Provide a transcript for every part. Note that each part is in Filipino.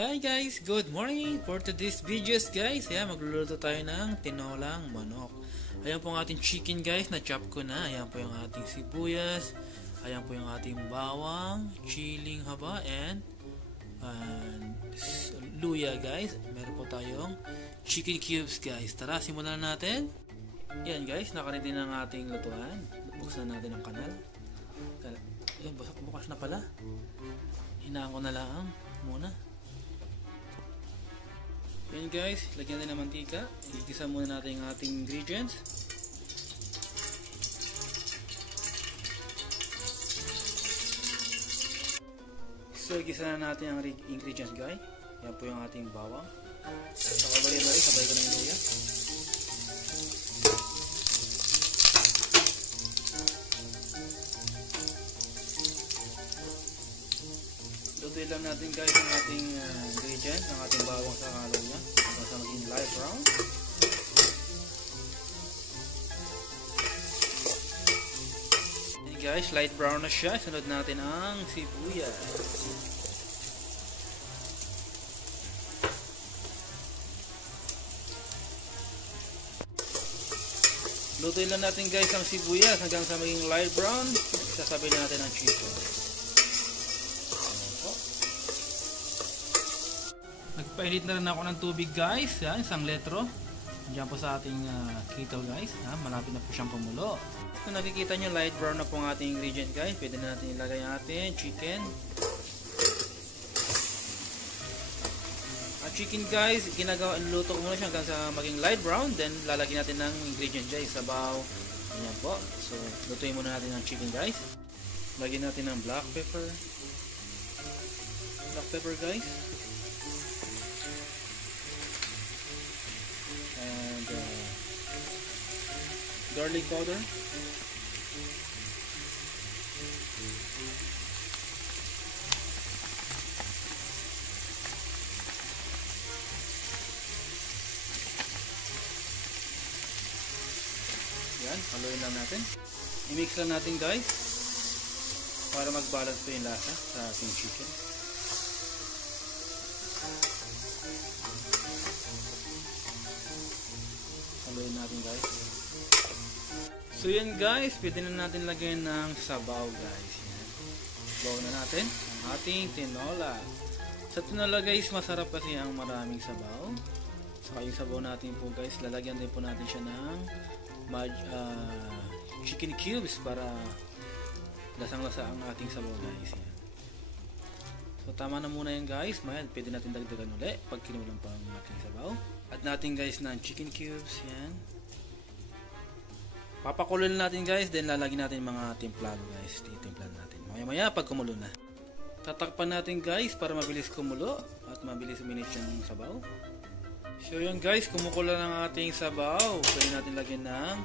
Hi guys! Good morning! For today's videos guys, magluluto tayo ng tinolang manok. Ayan po ang ating chicken guys, na-chop ko na. Ayan po yung ating sibuyas. Ayan po yung ating bawang, chiling haba, and luya guys. Meron po tayong chicken cubes guys. Tara, simulan natin. Ayan guys, nakaready na ang ating lutuan. Buksan natin ang kanal. Ayan, bukas na pala. Hinaan ko na lang muna. Yan guys, lagyan natin ng mantika. Igisa muna natin ang ating ingredients. So, igisa na natin ang ingredients guys. Yan po yung ating bawang. Sabay na rin, sabay ko na yung luya. Lutuin lang natin guys ang ating ingredients, ang ating bawang sa luya hanggang sa maging light brown. And guys, light brown na siya. Sunod natin ang sibuyas. Lutuin lang natin guys ang sibuyas hanggang sa maging light brown. Sasabay natin ang chicken. Nagpainit na rin ako ng tubig guys. Yan, isang litro. Diyan po sa ating kettle guys. Malapit na po siyang kumulo. Kung nakikita nyo, light brown na po ang ating ingredient guys. Pwede na natin ilagay ang ating chicken. Ang chicken guys, niluto ko muna siya hanggang sa maging light brown. Then lalagyan natin ng ingredient guys. Sabaw. Ayan po. So lutuin muna natin ang chicken guys. Lagyan natin ng black pepper. Black pepper guys. And garlic powder. Yan, haluin lang natin. I-mix lang natin guys para mag-balance po yung lasa sa ating chicken. Haluin natin guys. So yan guys, pwede na natin lagyan ng sabaw guys. Yan. Sabaw na natin ang ating tinola. Sa tinola guys, masarap kasi ang maraming sabaw. Saka yung sabaw natin po guys, lalagyan din po natin siya ng chicken cubes para lasang-lasa ang ating sabaw guys. Yan. So tama na muna yan guys. Mayan, pwede natin dagdagan ulit pag kinulang pa ang ating sabaw. At natin guys ng chicken cubes. Yan. Papakuloy natin guys. Then lalagyan natin mga templado guys. Titimplahan natin. Maya pag kumulo na. Tatakpan natin guys para mabilis kumulo. At mabilis uminit yung sabaw. So yan guys. Kumukulo na ang ating sabaw. Pwede natin lagyan ng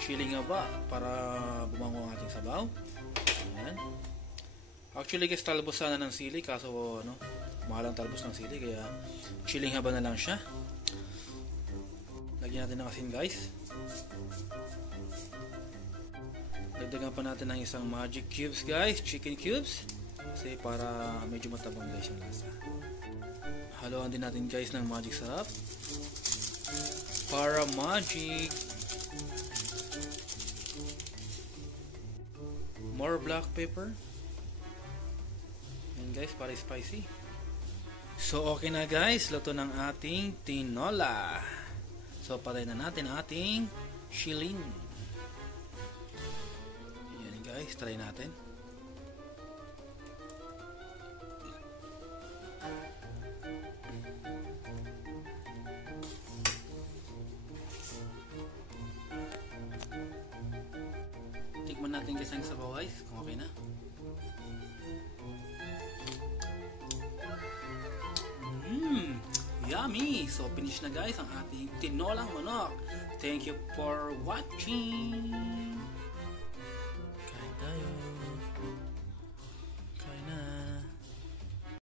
chiling haba para bumango ang ating sabaw. Yan. Actually guys, talbos sana ng sili. Kaso mahal ang talbos ng sili. Kaya chiling haba na lang siya. Lagyan natin ng asin guys. Dagdagan pa natin ng isang magic cubes guys. Chicken cubes. Kasi para medyo matabang guys yung lasa. Haluan din natin guys ng magic syrup. Para magic. More black pepper. And guys, para spicy. So okay na guys. Luto ng ating tinola. So, patay na natin ang ating shilling. Yan guys, try natin. Tikman natin guys ang sabaw guys, kung okay na. Yummy! So, finish na guys ang ating tinolang manok. Thank you for watching!